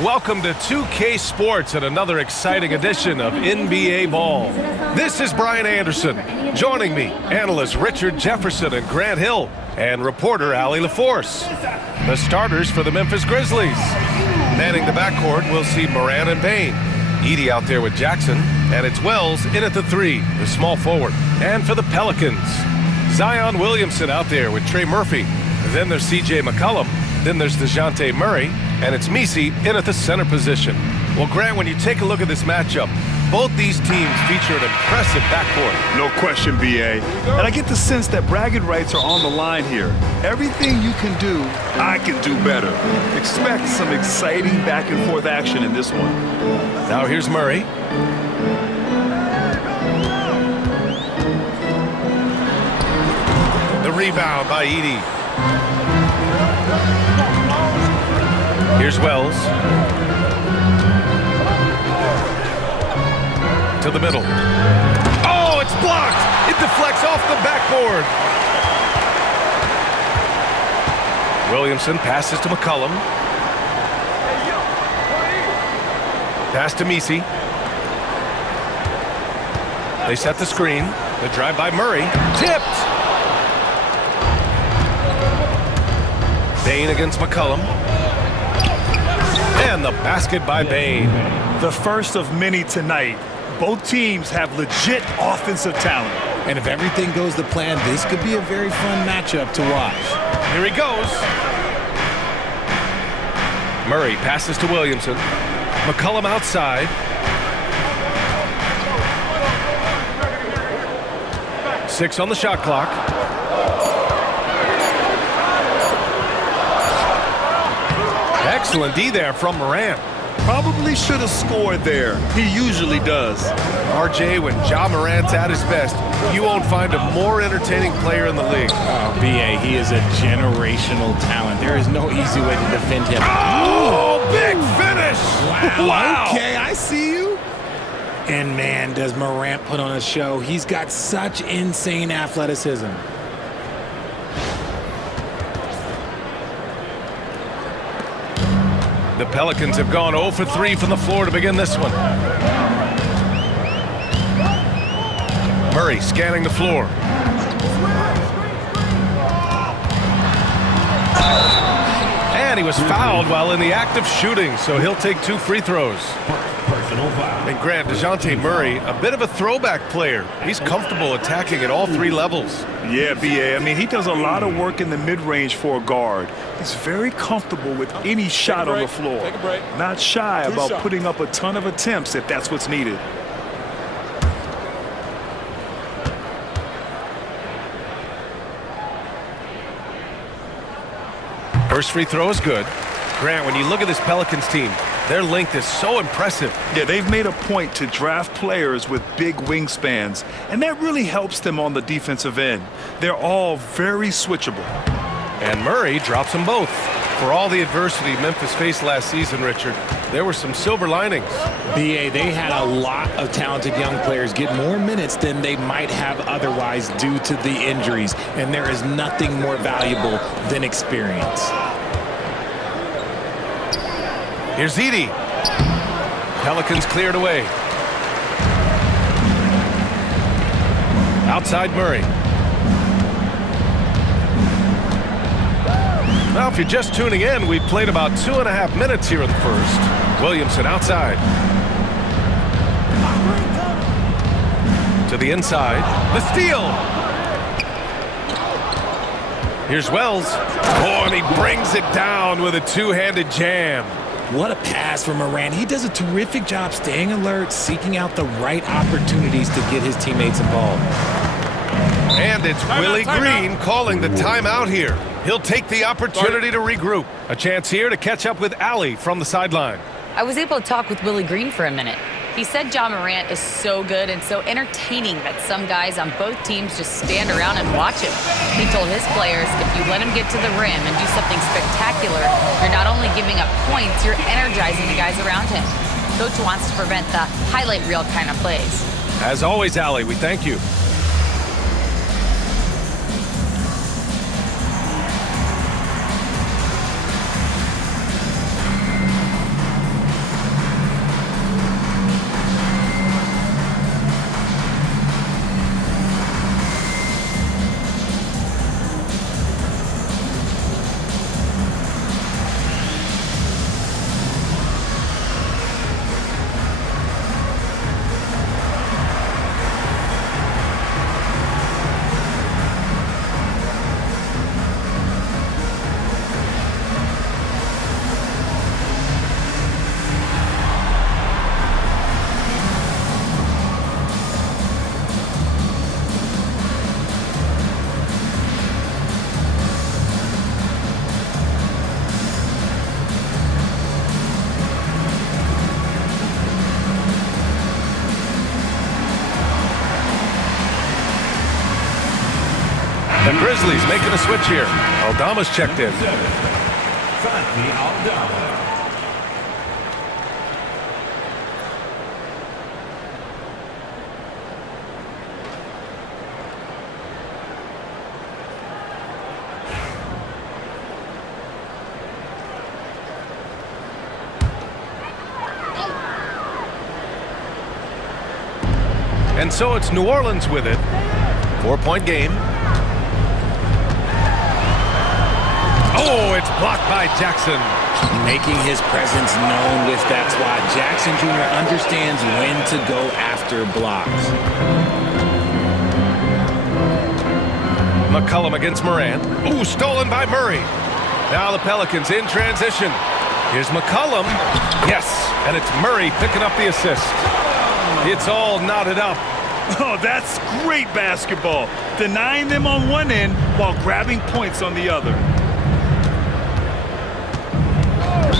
and welcome to 2K Sports and another exciting edition of NBA Ball. This is Brian Anderson. Joining me, analysts Richard Jefferson and Grant Hill, and reporter Allie LaForce. The starters for the Memphis Grizzlies. Manning the backcourt, we'll see Morant and Bane. Edey out there with Jackson, and it's Wells in at the 3, the small forward. And for the Pelicans, Zion Williamson out there with Trey Murphy. Then there's C.J. McCollum. Then there's DeJounte Murray, and it's Kacey in at the center position. Well, Grant, when you take a look at this matchup, both these teams feature an impressive backcourt. No question, B.A. And I get the sense that bragging rights are on the line here. Everything you can do, I can do better. Expect some exciting back-and-forth action in this one. Now here's Murray. The rebound by Edey. Here's Wells. To the middle. Oh, it's blocked! It deflects off the backboard. Williamson passes to McCollum. Pass to Kacey. They set the screen. The drive by Murray. Tipped! Bane against McCollum. And the basket by Bane. The first of many tonight. Both teams have legit offensive talent. And if everything goes to plan, this could be a very fun matchup to watch. Here he goes. Murray passes to Williamson. McCollum outside. Six on the shot clock. Excellent D there from Morant. Probably should have scored there. He usually does. RJ, when Ja Morant's at his best, you won't find a more entertaining player in the league. Oh, B.A., he is a generational talent. There is no easy way to defend him. Oh, big finish! Wow. Okay, I see you. And, man, does Morant put on a show. He's got such insane athleticism. The Pelicans have gone 0 for 3 from the floor to begin this one. Murray scanning the floor. And he was fouled while in the act of shooting, so he'll take 2 free throws. And Grant, DeJounte Murray, a bit of a throwback player. He's comfortable attacking at all 3 levels. Yeah, B.A. I mean, he does a lot of work in the mid-range for a guard. He's very comfortable with any shot on the floor. Not shy about putting up a ton of attempts if that's what's needed. First free throw is good. Grant, when you look at this Pelicans team, their length is so impressive. Yeah, they've made a point to draft players with big wingspans, and that really helps them on the defensive end. They're all very switchable. And Murray drops them both. For all the adversity Memphis faced last season, Richard, there were some silver linings. B.A., they had a lot of talented young players get more minutes than they might have otherwise due to the injuries, and there is nothing more valuable than experience. Here's Edey. Pelicans cleared away. Outside Murray. Now, if you're just tuning in, we've played about 2.5 minutes here in the first. Williamson outside. To the inside. The steal. Here's Wells. Oh, and he brings it down with a two-handed jam. What a pass from Morant. He does a terrific job staying alert, seeking out the right opportunities to get his teammates involved. And it's Willie Green calling the timeout here. He'll take the opportunity to regroup. A chance here to catch up with Allie from the sideline. I was able to talk with Willie Green for a minute. He said Ja Morant is so good and so entertaining that some guys on both teams just stand around and watch him. He told his players, if you let him get to the rim and do something spectacular, you're not only giving up points, you're energizing the guys around him. Coach wants to prevent the highlight reel kind of plays. As always, Allie, we thank you. Grizzlies making a switch here. Aldama's checked in. And so it's New Orleans with it. 4-point game. Oh, it's blocked by Jackson. Making his presence known with that swat. Jackson Jr. understands when to go after blocks. McCollum against Morant. Ooh, stolen by Murray. Now the Pelicans in transition. Here's McCollum. Yes, and it's Murray picking up the assist. It's all knotted up. Oh, that's great basketball. Denying them on one end while grabbing points on the other.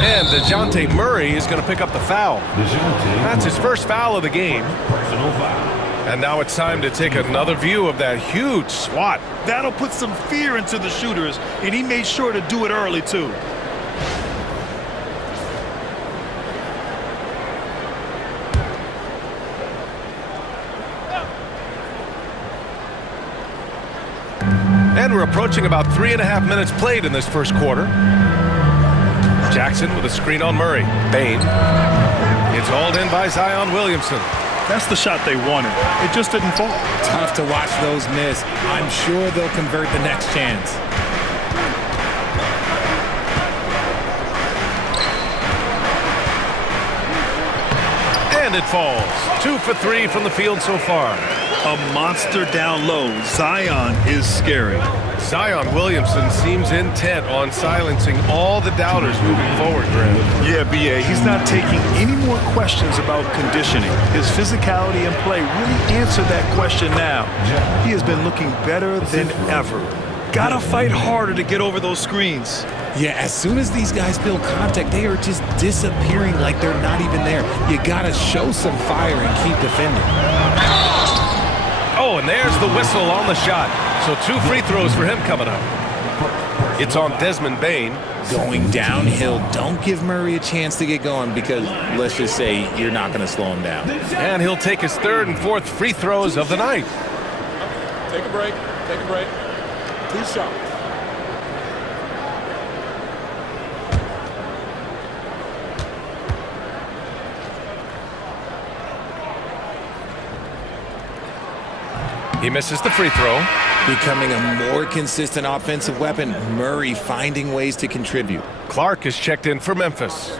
And DeJounte Murray is going to pick up the foul. That's his first foul of the game. And now it's time to take another view of that huge swat. That'll put some fear into the shooters, and he made sure to do it early, too. And we're approaching about 3.5 minutes played in this first quarter. Jackson with a screen on Murray. Bane. It's hauled in by Zion Williamson. That's the shot they wanted. It just didn't fall. Tough to watch those miss. I'm sure they'll convert the next chance. And it falls. 2 for 3 from the field so far. A monster down low. Zion is scary. Zion Williamson seems intent on silencing all the doubters moving forward, Grant. Yeah, B.A., he's not taking any more questions about conditioning. His physicality and play really answer that question now. He has been looking better than ever. Gotta fight harder to get over those screens. Yeah, as soon as these guys feel contact, they are just disappearing like they're not even there. You gotta show some fire and keep defending. Oh, and there's the whistle on the shot. So 2 free throws for him coming up. It's on Desmond Bane. Going downhill. Don't give Murray a chance to get going because, let's just say, you're not going to slow him down. And he'll take his 3rd and 4th free throws of the night. Take a break. Take a break. 2 shots. He misses the free throw. Becoming a more consistent offensive weapon, Murray finding ways to contribute. Clark is checked in for Memphis.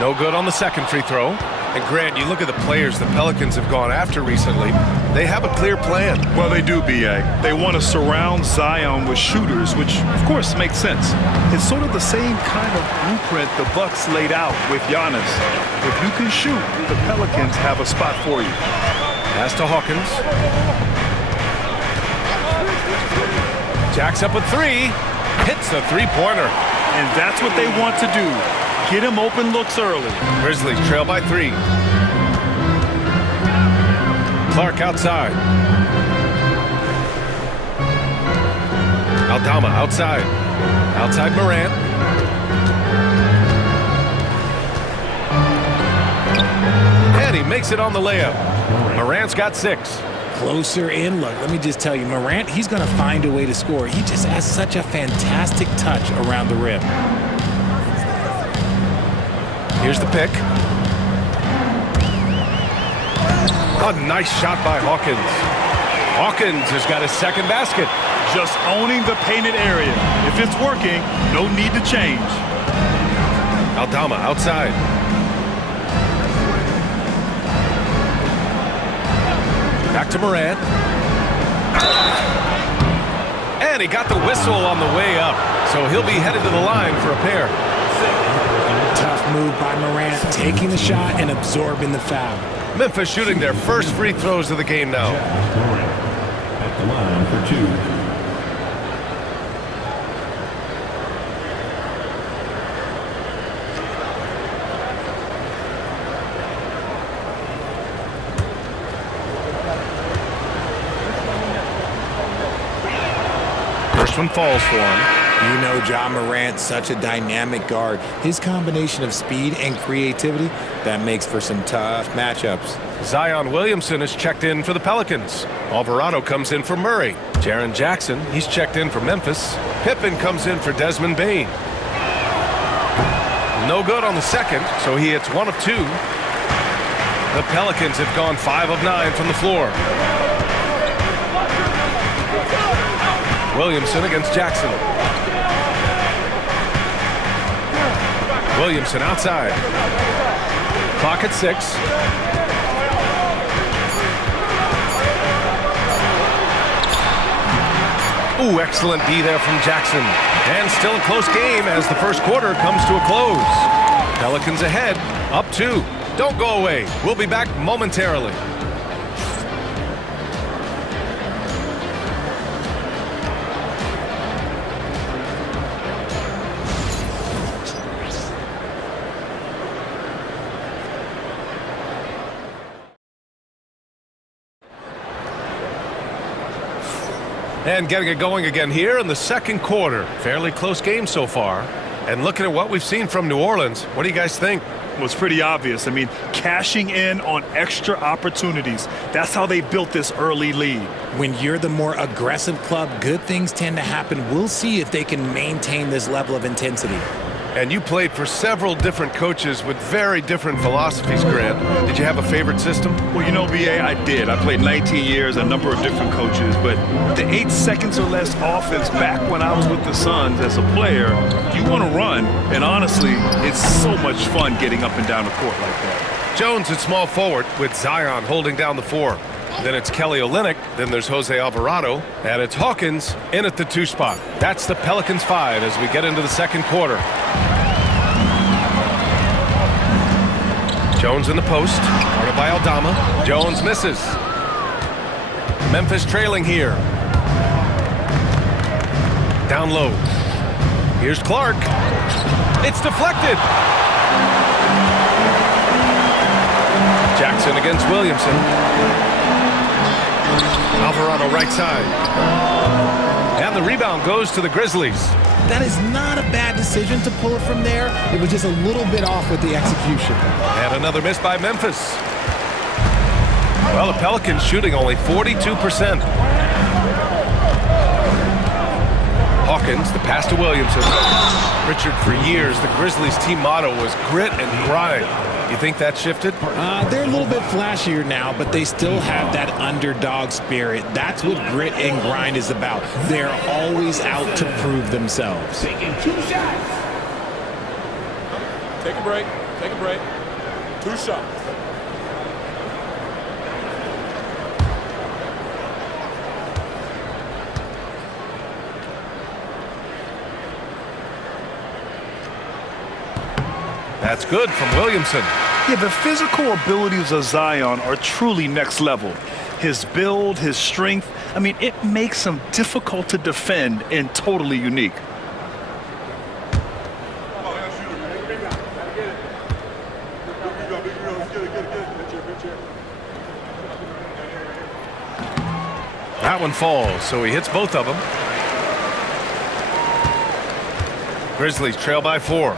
No good on the 2nd free throw. And Grant, you look at the players the Pelicans have gone after recently. They have a clear plan. Well, they do, B.A. They want to surround Zion with shooters, which, of course, makes sense. It's sort of the same kind of blueprint the Bucks laid out with Giannis. If you can shoot, the Pelicans have a spot for you. Pass to Hawkins. Jacks up with 3. Hits a three-pointer. And that's what they want to do. Get him open looks early. Grizzlies trail by 3. Clark outside. Aldama outside. Outside Morant. And he makes it on the layup. Morant's got 6. Closer in. Look, let me just tell you, Morant, he's going to find a way to score. He just has such a fantastic touch around the rim. Here's the pick. A nice shot by Hawkins. Hawkins has got his 2nd basket. Just owning the painted area. If it's working, no need to change. Aldama outside. Back to Morant. And he got the whistle on the way up. So he'll be headed to the line for a pair. Tough move by Morant, taking the shot and absorbing the foul. Memphis shooting their first free throws of the game now. At the line for 2. First one falls for him. You know John Morant, such a dynamic guard. His combination of speed and creativity, that makes for some tough matchups. Zion Williamson is checked in for the Pelicans. Alvarado comes in for Murray. Jaren Jackson, he's checked in for Memphis. Pippen comes in for Desmond Bane. No good on the second, so he hits 1 of 2. The Pelicans have gone 5 of 9 from the floor. Williamson against Jackson. Williamson outside. Clock at 6. Ooh, excellent D there from Jackson. And still a close game as the first quarter comes to a close. Pelicans ahead, up 2. Don't go away. We'll be back momentarily. And getting it going again here in the second quarter. Fairly close game so far. And looking at what we've seen from New Orleans, what do you guys think? Well, it's pretty obvious. I mean, cashing in on extra opportunities. That's how they built this early lead. When you're the more aggressive club, good things tend to happen. We'll see if they can maintain this level of intensity. And you played for several different coaches with very different philosophies, Grant. Did you have a favorite system? Well, you know, B.A., I did. I played 19 years, a number of different coaches, but the 8 seconds or less offense back when I was with the Suns as a player, you want to run, and honestly, it's so much fun getting up and down the court like that. Jones at small forward with Zion holding down the 4. Then it's Kelly Olynyk, then there's Jose Alvarado, and it's Hawkins in at the 2 spot. That's the Pelicans 5 as we get into the second quarter. Jones in the post, guarded by Aldama. Jones misses. Memphis trailing here. Down low. Here's Clark. It's deflected. Jackson against Williamson. Alvarado right side. And the rebound goes to the Grizzlies. That is not a bad decision to pull it from there. It was just a little bit off with the execution. And another miss by Memphis. Well, the Pelicans shooting only 42%. Hawkins, the pass to Williamson. Richard, for years, the Grizzlies team motto was grit and grind. You think that shifted? They're a little bit flashier now, but they still have that underdog spirit. That's what grit and grind is about. They're always out to prove themselves. Taking 2 shots. Take a break. Take a break. 2 shots. That's good from Williamson. Yeah, the physical abilities of Zion are truly next level. His build, his strength, I mean, it makes him difficult to defend and totally unique. That one falls, so he hits both of them. Grizzlies trail by 4.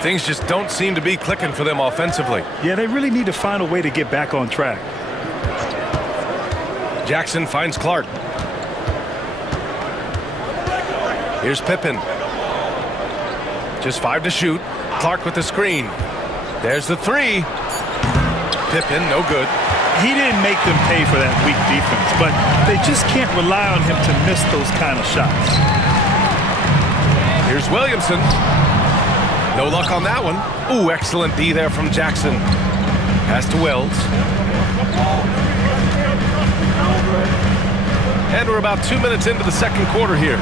Things just don't seem to be clicking for them offensively. Yeah, they really need to find a way to get back on track. Jackson finds Clark. Here's Pippen. Just 5 to shoot. Clark with the screen. There's the 3. Pippen, no good. He didn't make them pay for that weak defense, but they just can't rely on him to miss those kind of shots. Here's Williamson. No luck on that one. Ooh, excellent D there from Jackson. Pass to Wells. And we're about 2 minutes into the second quarter here.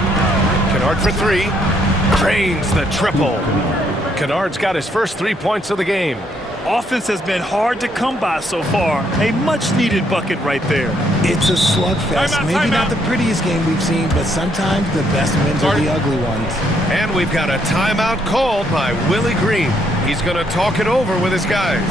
Kennard for 3. Drains the triple. Kennard's got his first 3 points of the game. Offense has been hard to come by so far. A much-needed bucket right there. It's a slugfest. Maybe not the prettiest game we've seen, but sometimes the best wins are the ugly ones. And we've got a timeout called by Willie Green. He's going to talk it over with his guys.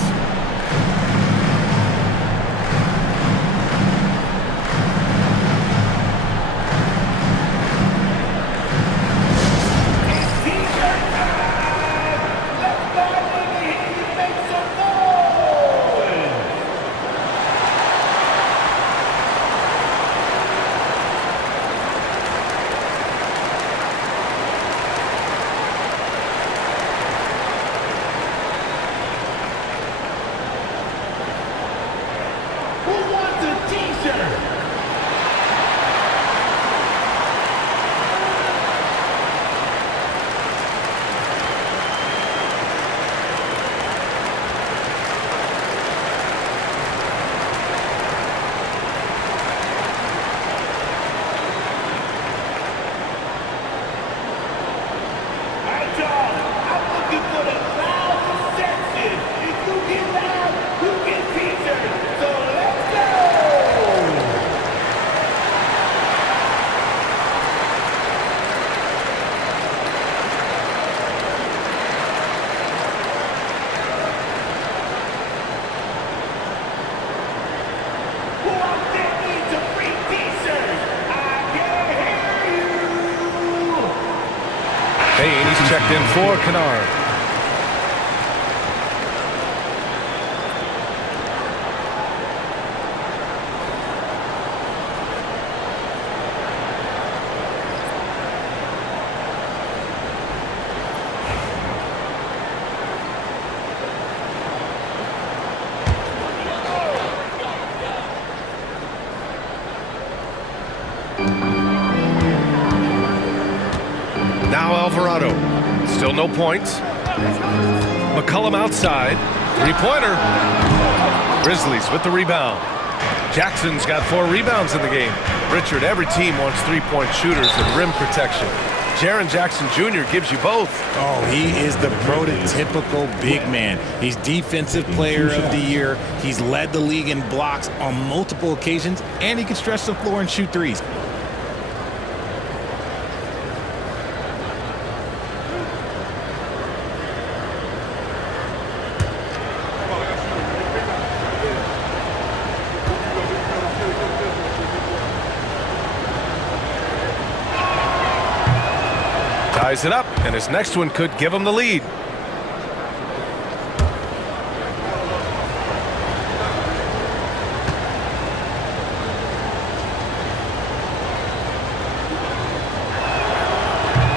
checked in for Kennard. Now Alvarado. Still no points. McCollum outside. Three-pointer. Grizzlies with the rebound. Jackson's got 4 rebounds in the game. Richard, every team wants three-point shooters and rim protection. Jaren Jackson Jr. gives you both. Oh, he is the prototypical big man. He's Defensive Player of the Year. He's led the league in blocks on multiple occasions, and he can stretch the floor and shoot threes. Ties it up, and his next one could give him the lead.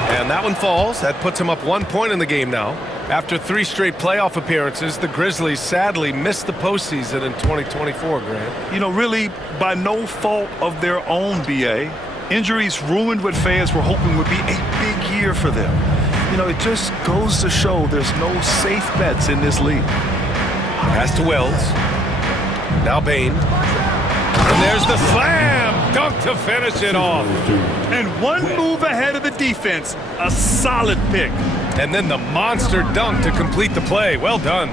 And that one falls. That puts him up 1 point in the game now. After 3 straight playoff appearances, the Grizzlies sadly missed the postseason in 2024, Grant. You know, really by no fault of their own, B.A. Injuries ruined what fans were hoping would be a big year for them. You know, it just goes to show there's no safe bets in this league. Pass to Wells. Now Bain. And there's the slam dunk to finish it off. And one move ahead of the defense. A solid pick. And then the monster dunk to complete the play. Well done.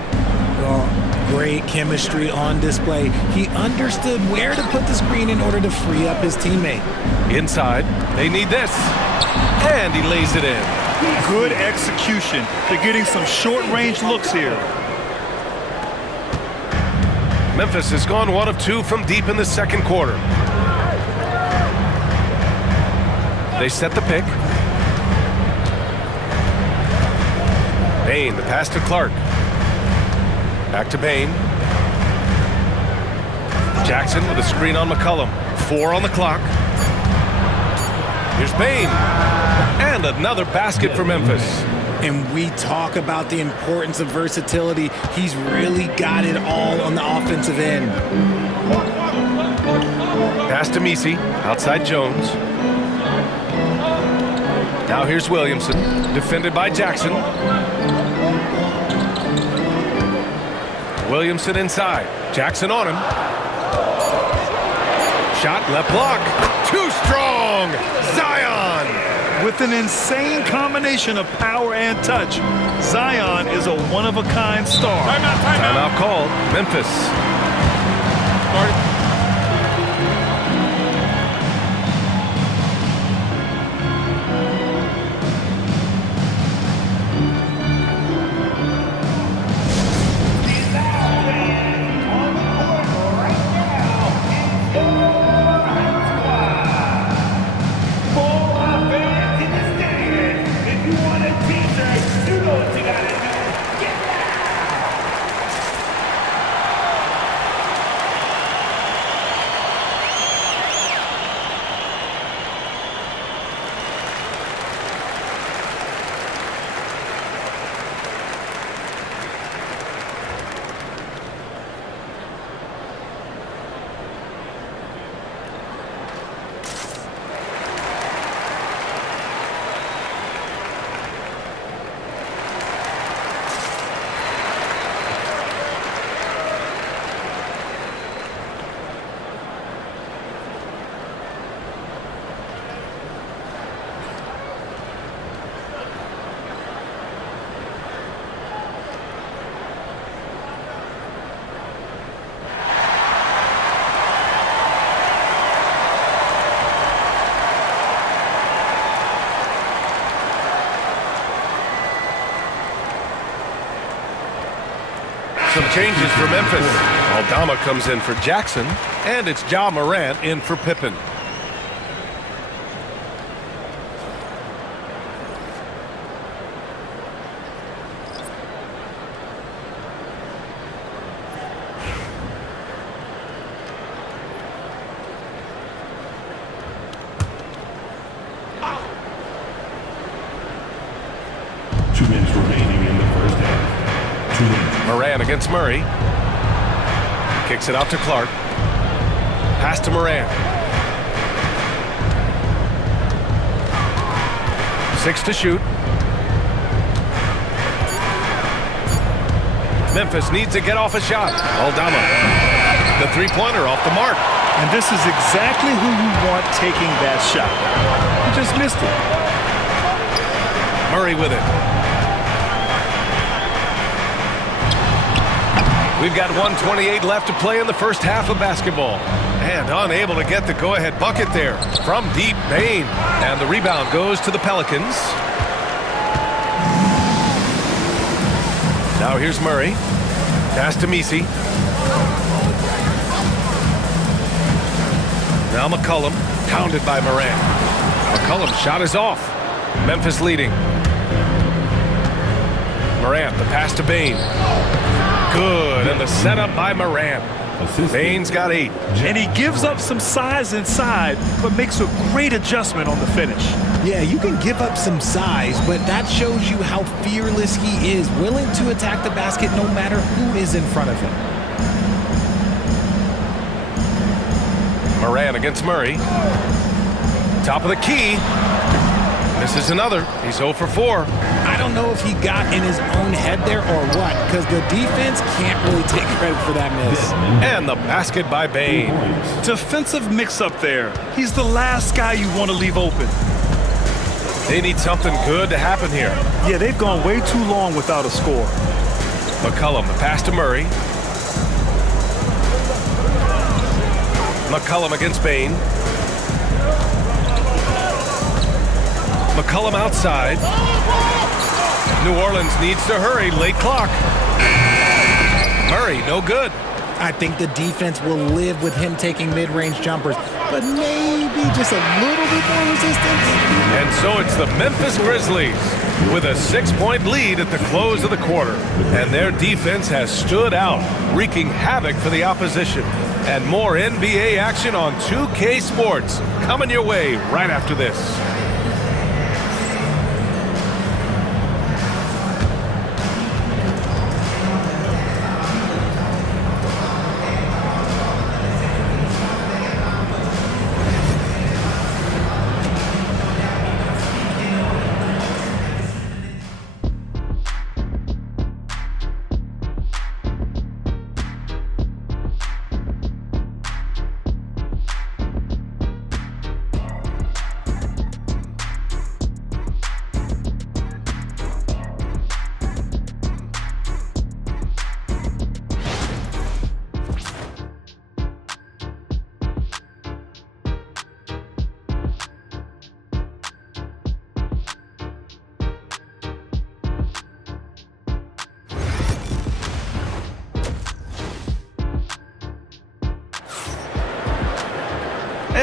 Great chemistry on display. He understood where to put the screen in order to free up his teammate. Inside, they need this. And he lays it in. Good execution. They're getting some short-range looks here. Memphis has gone 1 of 2 from deep in the second quarter. They set the pick. Bain, the pass to Clark. Back to Bain. Jackson with a screen on McCollum. 4 on the clock. Here's Bain. And another basket for Memphis. And we talk about the importance of versatility. He's really got it all on the offensive end. Pass to Messi. Outside Jones. Now here's Williamson. Defended by Jackson. Williamson inside. Jackson on him. Shot left block. Too strong. Zion. With an insane combination of power and touch, Zion is a one-of-a-kind star. Timeout called. Memphis. Some changes for Memphis. Aldama comes in for Jackson, and it's Ja Morant in for Pippen. remaining in the first half. 2 minutes. Moran against Murray. Kicks it out to Clark. Pass to Moran. 6 to shoot. Memphis needs to get off a shot. Aldama. The three-pointer off the mark. And this is exactly who you want taking that shot. You just missed it. Murray with it. We've got 1:28 left to play in the first half of basketball. And unable to get the go-ahead bucket there from deep, Bain. And the rebound goes to the Pelicans. Now here's Murray. Pass to Messi. Now McCollum, pounded by Moran. McCollum's shot is off. Memphis leading. Moran, the pass to Bain. Good, and the setup by Moran. Bain's got 8. And he gives up some size inside, but makes a great adjustment on the finish. Yeah, you can give up some size, but that shows you how fearless he is, willing to attack the basket no matter who is in front of him. Moran against Murray. Top of the key. This is another. He's 0 for 4. I don't know if he got in his own head there or what, because the defense can't really take credit for that miss. And the basket by Bain. Defensive mix-up there. He's the last guy you want to leave open. They need something good to happen here. Yeah, they've gone way too long without a score. McCollum, the pass to Murray. McCollum against Bain. McCollum outside. New Orleans needs to hurry. Late clock. Murray, no good. I think the defense will live with him taking mid-range jumpers, but maybe just a little bit more resistance. And so it's the Memphis Grizzlies with a 6-point lead at the close of the quarter. And their defense has stood out, wreaking havoc for the opposition. And more NBA action on 2K Sports coming your way right after this.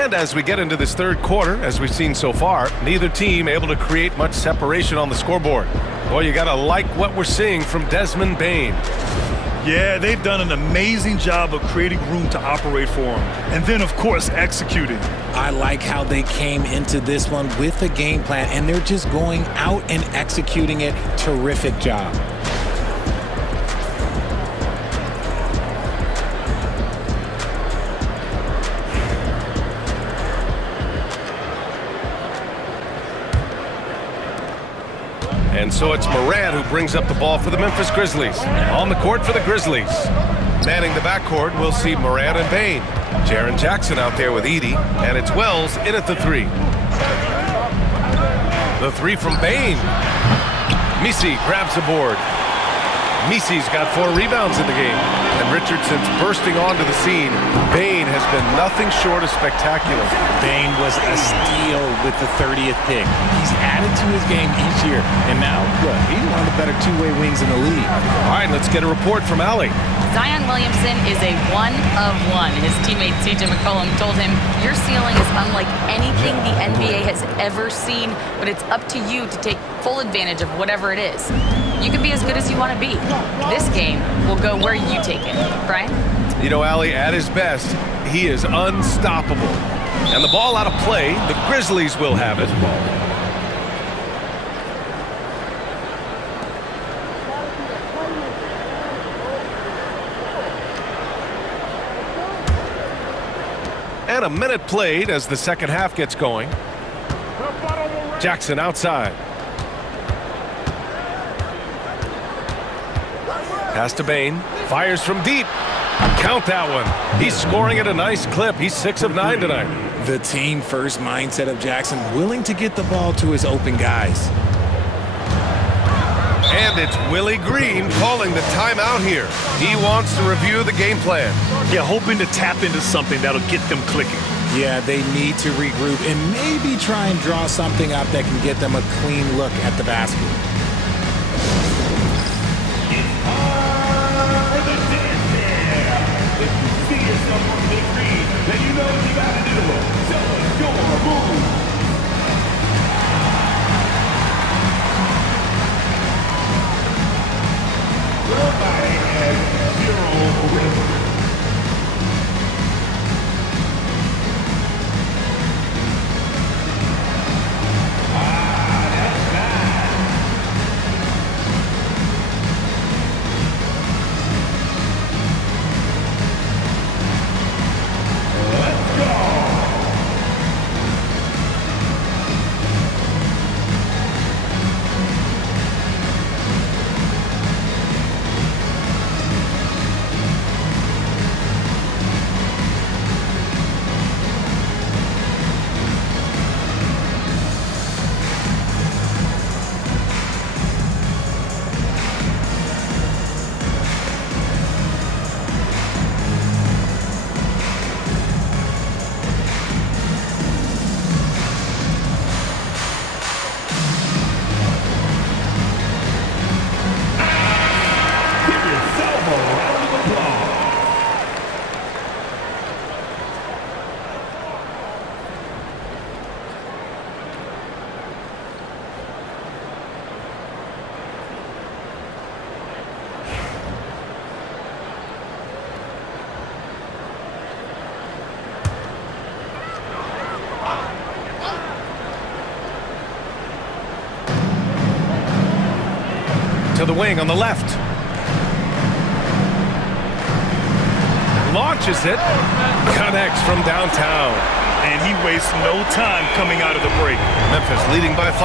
And as we get into this third quarter, as we've seen so far, neither team able to create much separation on the scoreboard. Boy, you gotta like what we're seeing from Desmond Bain. Yeah, they've done an amazing job of creating room to operate for him. And then, of course, executing. I like how they came into this one with a game plan, and they're just going out and executing it. Terrific job. And so it's Moran who brings up the ball for the Memphis Grizzlies. On the court for the Grizzlies. Manning the backcourt, we'll see Moran and Bain. Jaren Jackson out there with Edey, and it's Wells in at the 3. The 3 from Bain. Messi grabs the board. Messi's got 4 rebounds in the game. And Richardson's bursting onto the scene. Bain has been nothing short of spectacular. Bain was a steal with the 30th pick. He's added to his game each year. And now, look, he's one of the better two-way wings in the league. All right, let's get a report from Allie. Zion Williamson is a 1 of 1. His teammate C.J. McCollum told him, your ceiling is unlike anything the NBA has ever seen, but it's up to you to take full advantage of whatever it is. You can be as good as you want to be. This game will go where you take it. Brian? You know, Allie, at his best, he is unstoppable. And the ball out of play, the Grizzlies will have it. And a minute played as the second half gets going. Jackson outside. Pass to Bain. Fires from deep. Count that one. He's scoring at a nice clip. He's 6 of 9 tonight. The team first mindset of Jackson, willing to get the ball to his open guys. And it's Willie Green calling the timeout here. He wants to review the game plan. Yeah, hoping to tap into something that'll get them clicking. Yeah, they need to regroup and maybe try and draw something up that can get them a clean look at the basket. If you see yourself on the big screen, then you know what you got to do. Show us your move. Somebody has zero rhythm. To the wing on the left. Launches it. Connects from downtown. And he wastes no time coming out of the break. Memphis leading by 5.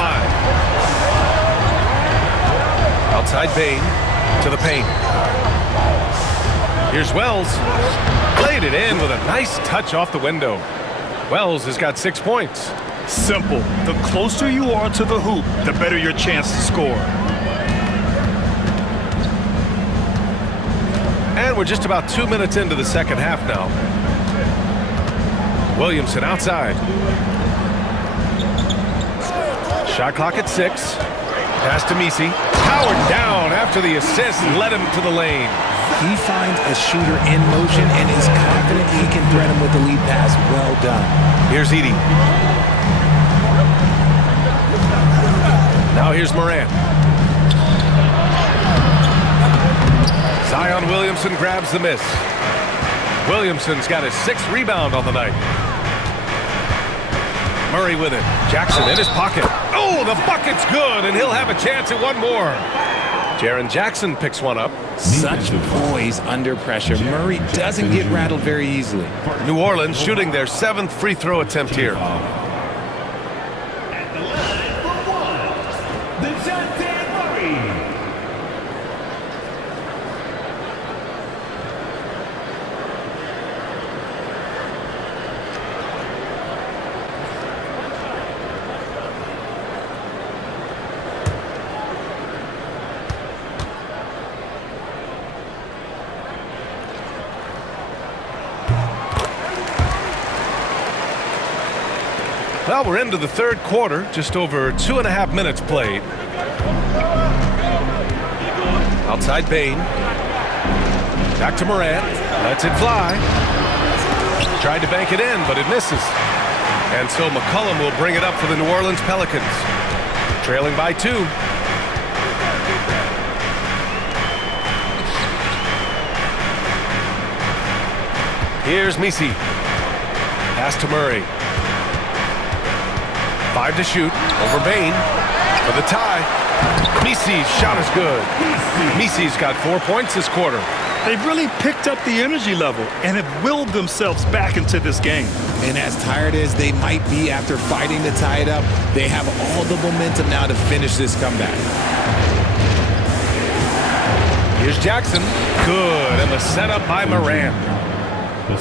Outside Bain to the paint. Here's Wells. Played it in with a nice touch off the window. Wells has got 6 points. Simple. The closer you are to the hoop, the better your chance to score. And we're just about 2 minutes into the second half now. Williamson outside. Shot clock at 6. Pass to Kacey. Powered down after the assist led him to the lane. He finds a shooter in motion and is confident he can threat him with the lead pass. Well done. Here's Edey. Now here's Morant. Zion Williamson grabs the miss. Williamson's got his 6th rebound on the night. Murray with it. Jackson in his pocket. Oh, the bucket's good, and he'll have a chance at one more. Jaren Jackson picks one up. Such poise under pressure. Murray doesn't get rattled very easily. New Orleans shooting their 7th free throw attempt here. At the line for 1, the Murray. Well, we're into the third quarter, just over 2.5 minutes played. Outside Bain. Back to Morant. Lets it fly. Tried to bank it in, but it misses. And so McCollum will bring it up for the New Orleans Pelicans. Trailing by 2. Here's Kacey. Pass to Murray. 5 to shoot. Over Bain for the tie. Kacey's shot is good. Kacey's got 4 points this quarter. They've really picked up the energy level and have willed themselves back into this game. And as tired as they might be after fighting to tie it up, they have all the momentum now to finish this comeback. Here's Jackson. Good, and the setup by Morant.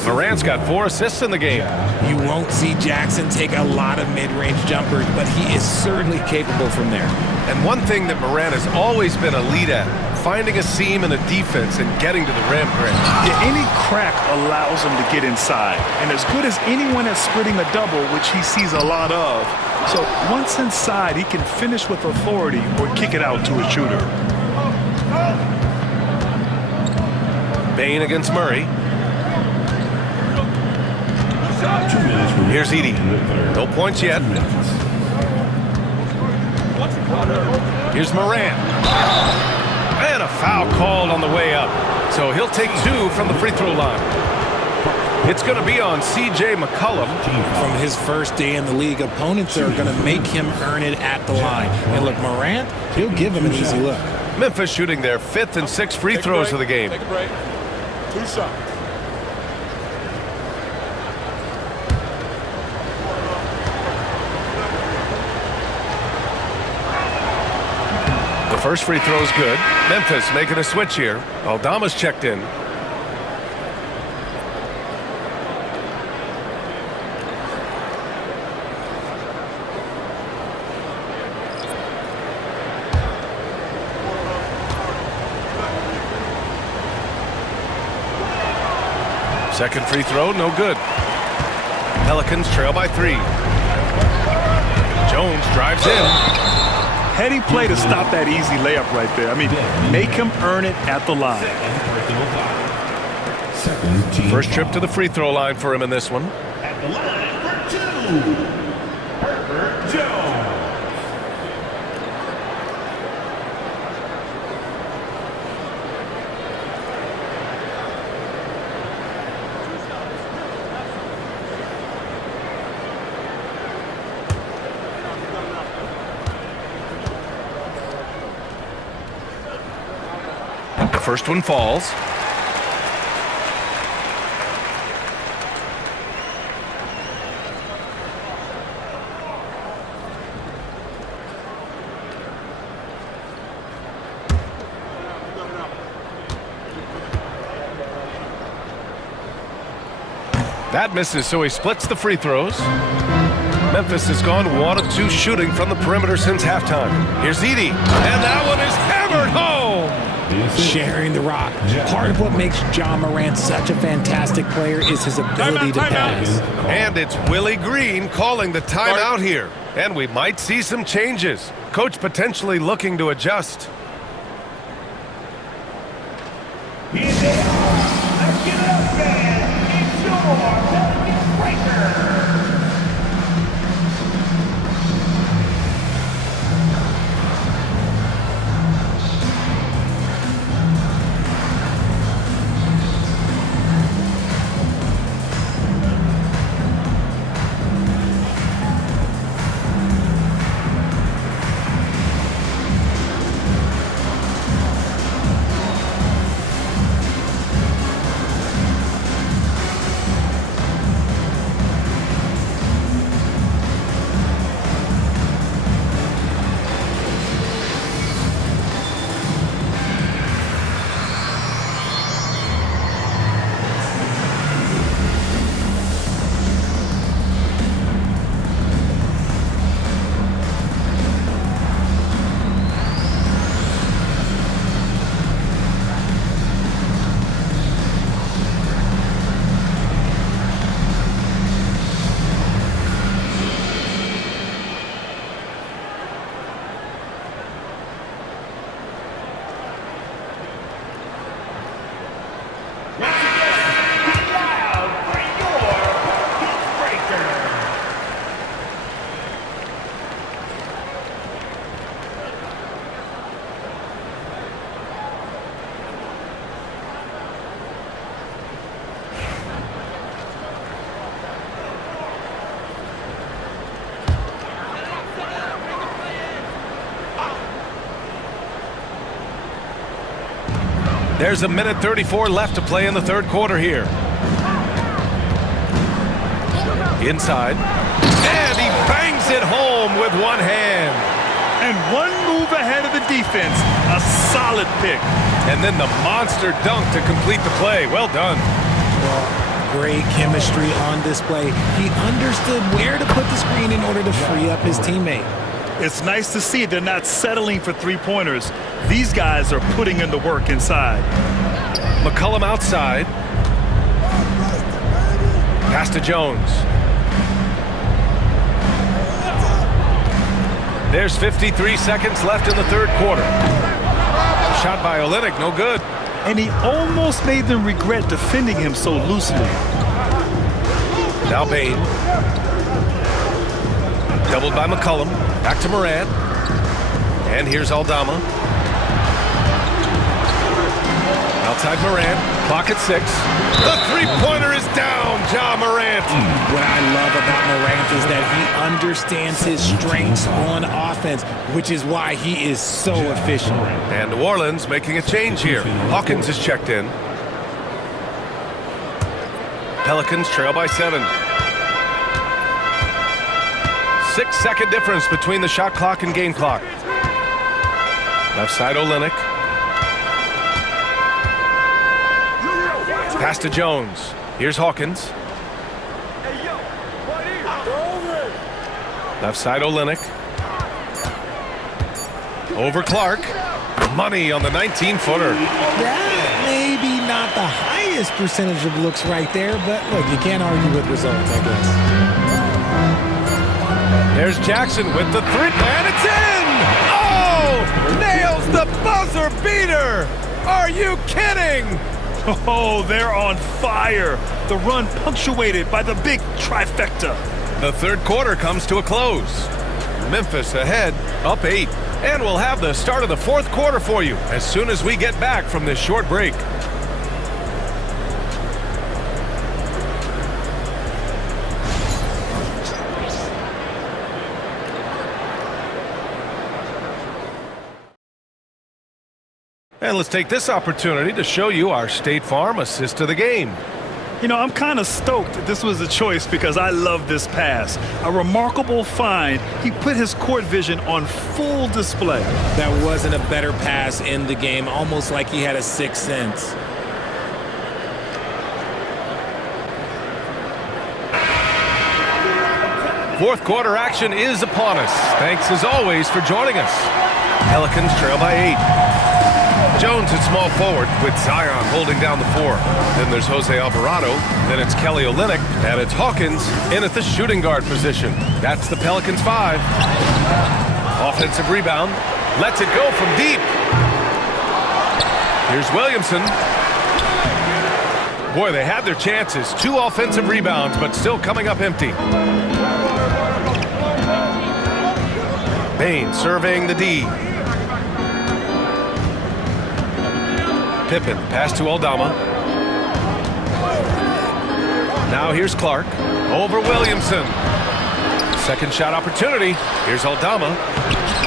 Morant's got 4 assists in the game. You won't see Jackson take a lot of mid-range jumpers, but he is certainly capable from there. And one thing that Morant has always been elite at, finding a seam in the defense and getting to the rim, Grant. Yeah, any crack allows him to get inside. And as good as anyone at splitting a double, which he sees a lot of. So once inside, he can finish with authority or kick it out to a shooter. Bain against Murray. Here's Edey. No points yet. Here's Morant. And a foul called on the way up. So he'll take 2 from the free throw line. It's going to be on C.J. McCollum. From his first day in the league, opponents are going to make him earn it at the line. And look, Morant, he'll give him an easy look. Memphis shooting their 5th and 6th free throws of the game. Take a break. 2 shots. The first free throw is good. Memphis making a switch here. Aldama's checked in. Second free throw, no good. Pelicans trail by 3. Jones drives in. Heady play to stop that easy layup right there. I mean, make him earn it at the line. First trip to the free throw line for him in this one. At the line for 2, Herbert Jones. The first one falls. That misses, so he splits the free throws. Memphis has gone 1 of 2 shooting from the perimeter since halftime. Here's Edey, and that one is hammered home. Sharing the rock. Part of what makes Ja Morant such a fantastic player is his ability to pass. And it's Willie Green calling the timeout here. And we might see some changes. Coach potentially looking to adjust. Here they are. Let's get up, man. It's your Pelican Breaker. There's 1:34 left to play in the third quarter here. Inside. And he bangs it home with one hand. And one move ahead of the defense. A solid pick. And then the monster dunk to complete the play. Well done. Great chemistry on display. He understood where to put the screen in order to free up his teammate. It's nice to see they're not settling for three-pointers. These guys are putting in the work inside. McCollum outside. Pass to Jones. There's 53 seconds left in the third quarter. Shot by Olynyk, no good. And he almost made them regret defending him so loosely. Now Bain. Doubled by McCollum. Back to Morant. And here's Aldama. Outside Morant. Clock at 6. The three-pointer is down. Ja Morant. What I love about Morant is that he understands his strengths on offense, which is why he is so efficient. And New Orleans making a change here. Hawkins is checked in. Pelicans trail by 7. 6-second difference between the shot clock and game clock. Left side Olynyk. Pass to Jones. Here's Hawkins. Left side Olynyk. Over Clark. Money on the 19-footer. That maybe not the highest percentage of looks right there, but look, you can't argue with results, I guess. There's Jackson with the three, and it's in! Oh! Nails the buzzer beater! Are you kidding? Oh, they're on fire. The run punctuated by the big trifecta. The third quarter comes to a close. Memphis ahead, up 8. And we'll have the start of the fourth quarter for you as soon as we get back from this short break. And let's take this opportunity to show you our State Farm assist of the game. You know, I'm kind of stoked that this was a choice because I love this pass. A remarkable find. He put his court vision on full display. That wasn't a better pass in the game, almost like he had a sixth sense. Fourth quarter action is upon us. Thanks as always for joining us. Pelicans trail by 8. Jones at small forward with Zion holding down the 4. Then there's Jose Alvarado. Then it's Kelly Olynyk. And it's Hawkins in at the shooting guard position. That's the Pelicans 5. Offensive rebound. Lets it go from deep. Here's Williamson. Boy, they had their chances. 2 offensive rebounds, but still coming up empty. Bain surveying the D. Pippen, pass to Aldama. Now here's Clark. Over Williamson. Second shot opportunity. Here's Aldama.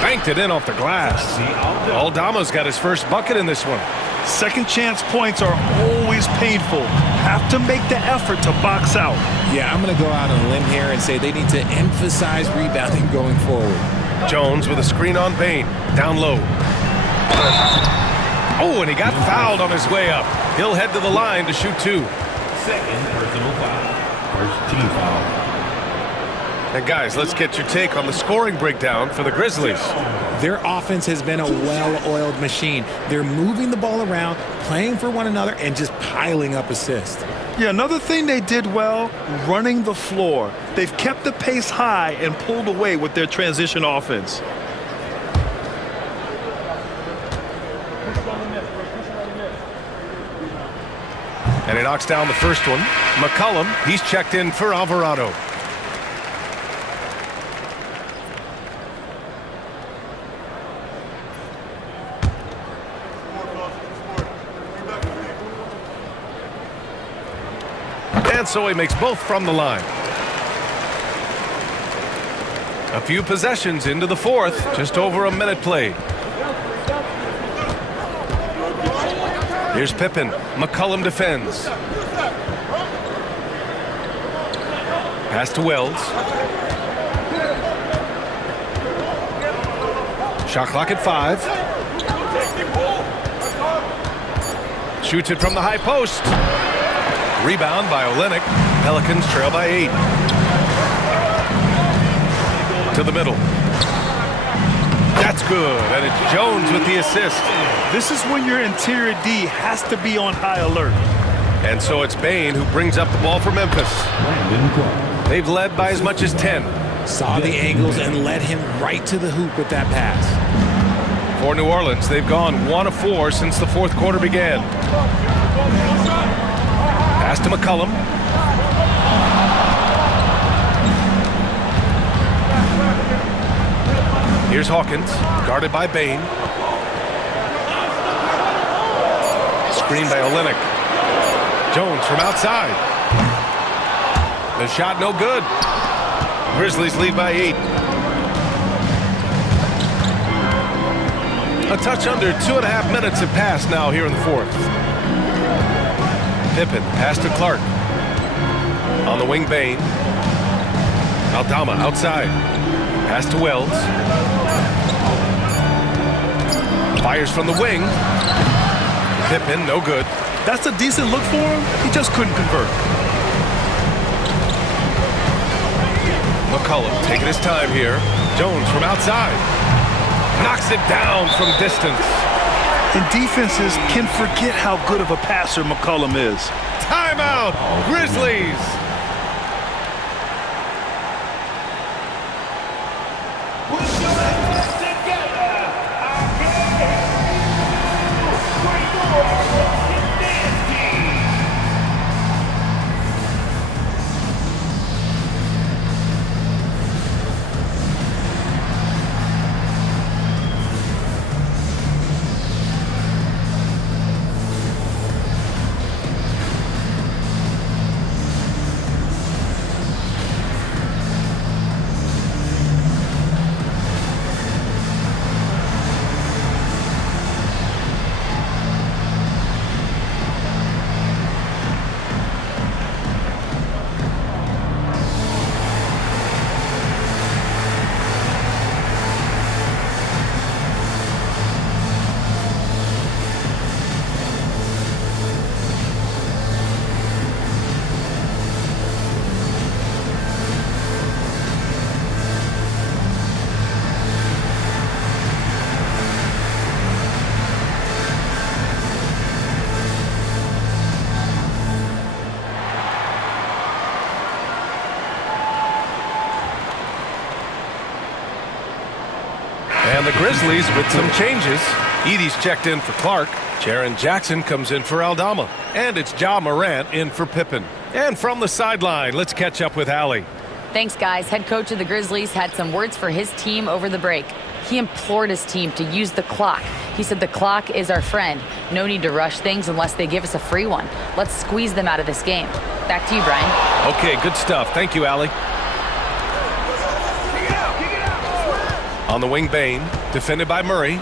Banked it in off the glass. Aldama's got his first bucket in this one. Second chance points are always painful. Have to make the effort to box out. Yeah, I'm going to go out on a limb here and say they need to emphasize rebounding going forward. Jones with a screen on Bain. Down low. Oh, and he got fouled on his way up. He'll head to the line to shoot 2. Second personal foul. First team foul. And guys, let's get your take on the scoring breakdown for the Grizzlies. Their offense has been a well-oiled machine. They're moving the ball around, playing for one another, and just piling up assists. Yeah, another thing they did well, running the floor. They've kept the pace high and pulled away with their transition offense. And he knocks down the first one. McCollum, he's checked in for Alvarado. And so he makes both from the line. A few possessions into the fourth, just over a minute played. Here's Pippen. McCollum defends. Pass to Wells. Shot clock at 5. Shoots it from the high post. Rebound by Olynyk. Pelicans trail by 8. To the middle. That's good, and it's Jones with the assist. This is when your interior D has to be on high alert. And so it's Bane who brings up the ball for Memphis. They've led by as much as 10. Saw the angles and led him right to the hoop with that pass. For New Orleans, they've gone 1 of 4 since the fourth quarter began. Pass to McCollum. Here's Hawkins, guarded by Bane. Screen by Olynyk. Jones from outside. The shot no good. Grizzlies lead by 8. A touch under 2.5 minutes have passed now here in the fourth. Pippen, pass to Clark. On the wing, Bane. Aldama outside. Pass to Wells. Fires from the wing. Pippen, no good. That's a decent look for him. He just couldn't convert. McCollum taking his time here. Jones from outside. Knocks it down from distance. And defenses can forget how good of a passer McCollum is. Timeout, Grizzlies. Put your hands together. Again. Great North dance team. And the Grizzlies with some changes. Edey's checked in for Clark. Jaren Jackson comes in for Aldama. And it's Ja Morant in for Pippen. And from the sideline, let's catch up with Allie. Thanks, guys. Head coach of the Grizzlies had some words for his team over the break. He implored his team to use the clock. He said the clock is our friend. No need to rush things unless they give us a free one. Let's squeeze them out of this game. Back to you, Brian. Okay, good stuff. Thank you, Allie. On the wing, Bane, defended by Murray.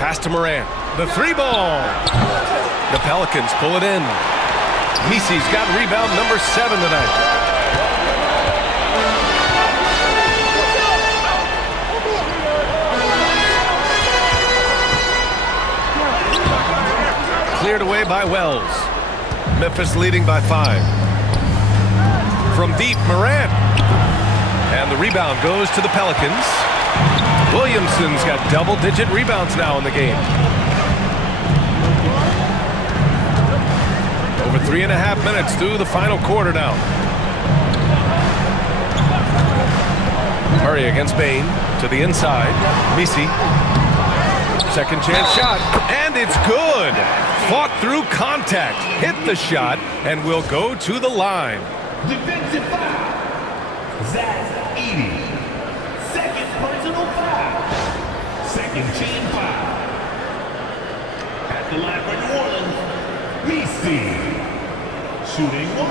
Pass to Morant. The 3-ball. The Pelicans pull it in. Kacey's got rebound number 7 tonight. Cleared away by Wells. Memphis leading by 5. From deep, Morant. And the rebound goes to the Pelicans. Williamson's got double-digit rebounds now in the game. Over 3.5 minutes through the final quarter now. Murray against Bane to the inside. Kacey. Second chance shot. And it's good. Fought through contact. Hit the shot and will go to the line. Defensive foul. Zach Edey. Second personal foul. Second team foul. At the line for New Orleans, Kacey. Shooting 1.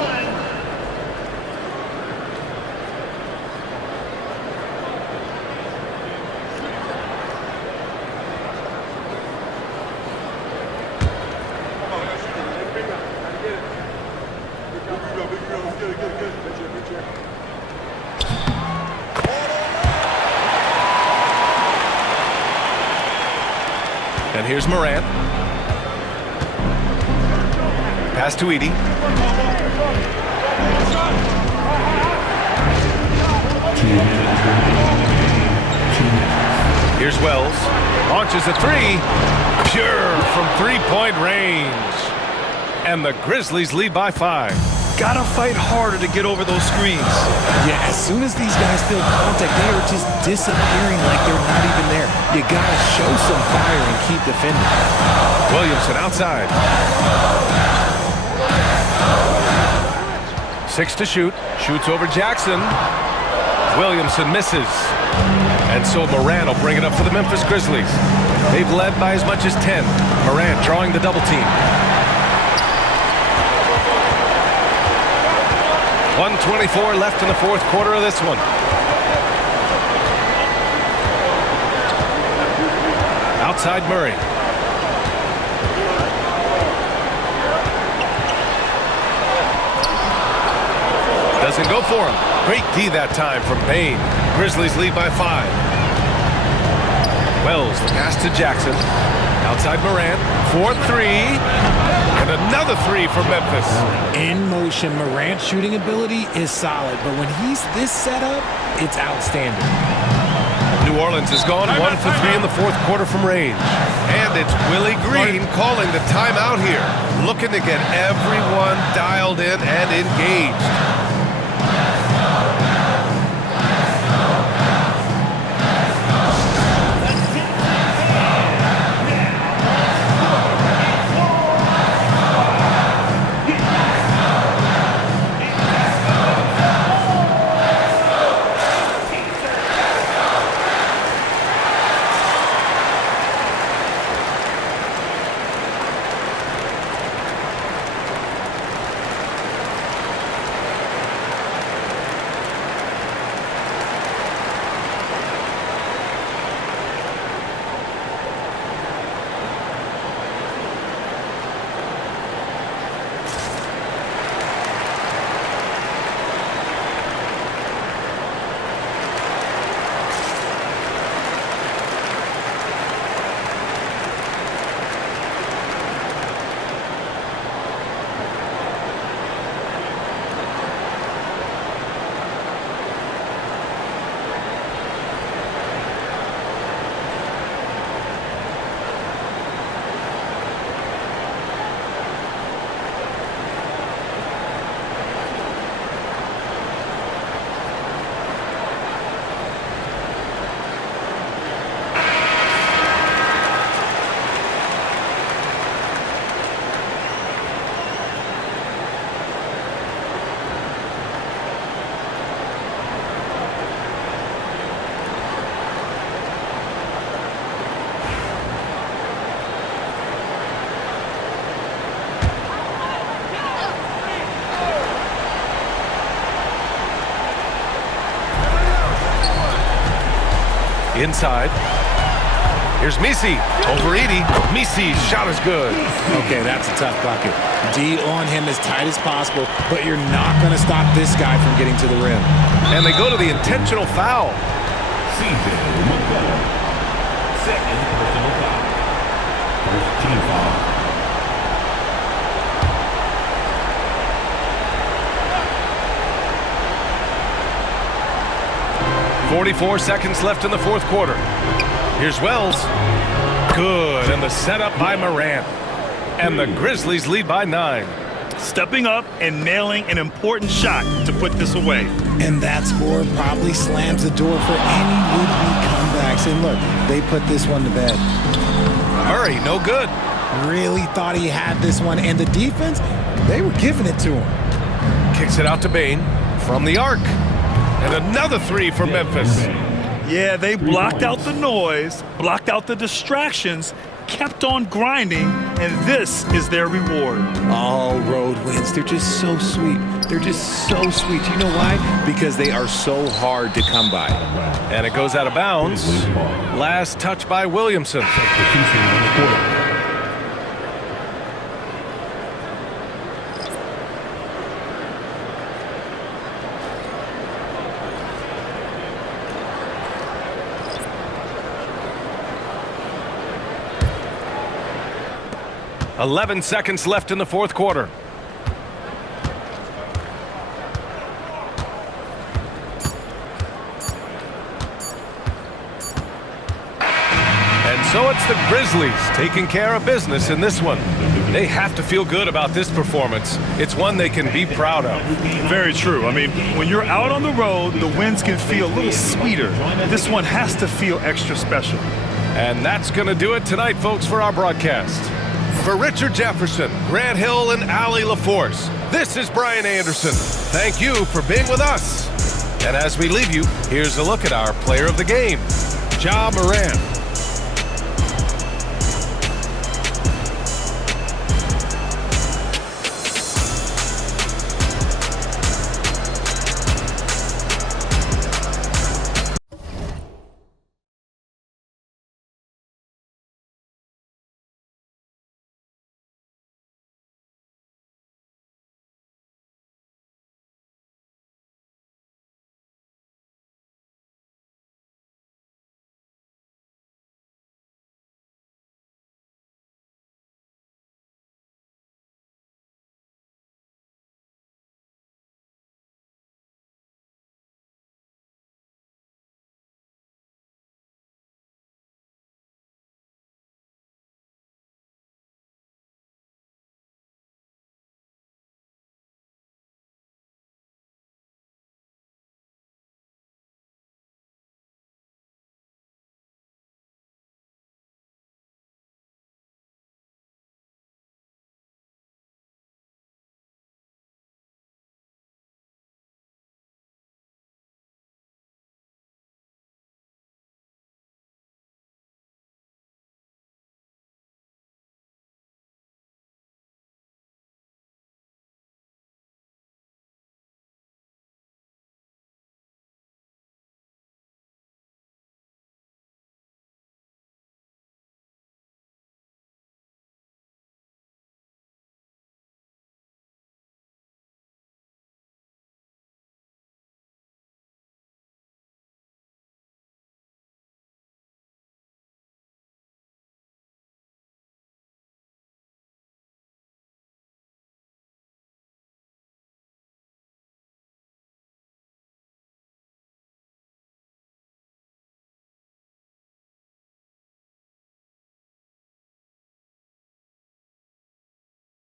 And here's Morant. Pass to Edie. Here's Wells. Launches a three. Pure from three-point range. And the Grizzlies lead by 5. Gotta fight harder to get over those screens. Yeah, as soon as these guys feel contact, they are just disappearing like they're not even there. You gotta show some fire and keep defending. Williamson outside. 6 to shoot. Shoots over Jackson. Williamson misses. And so Morant will bring it up for the Memphis Grizzlies. They've led by as much as 10. Morant drawing the double team. 1:24 left in the fourth quarter of this one. Outside Murray. Doesn't go for him. Great D that time from Payne. Grizzlies lead by 5. Wells, the pass to Jackson. Outside Morant. 4-3. And another three for Memphis. In motion, Morant's shooting ability is solid, but when he's this set up, it's outstanding. New Orleans has gone 1 for 3 in the fourth quarter from range. And it's Willie Green calling the timeout here. Looking to get everyone dialed in and engaged. Inside. Here's Messi over Edie. Messi's shot is good. Okay, that's a tough bucket. D on him as tight as possible, but you're not going to stop this guy from getting to the rim. And they go to the intentional foul. Second personal foul. First team foul. 44 seconds left in the fourth quarter. Here's Wells. Good, and the setup by Morant. And the Grizzlies lead by 9. Stepping up and nailing an important shot to put this away. And that score probably slams the door for any would-be comebacks. And look, they put this one to bed. Murray, no good. Really thought he had this one. And the defense, they were giving it to him. Kicks it out to Bane from the arc. And another three for Memphis. Yeah, they blocked out the noise, blocked out the distractions, kept on grinding, and this is their reward. All road wins. They're just so sweet. They're just so sweet. You know why? Because they are so hard to come by. And it goes out of bounds. Last touch by Williamson. Substitution on the court. 11 seconds left in the fourth quarter. And so it's the Grizzlies taking care of business in this one. They have to feel good about this performance. It's one they can be proud of. Very true. I mean, when you're out on the road, the wins can feel a little sweeter. This one has to feel extra special. And that's going to do it tonight, folks, for our broadcast. For Richard Jefferson, Grant Hill, and Allie LaForce, this is Brian Anderson. Thank you for being with us. And as we leave you, here's a look at our player of the game, Ja Morant.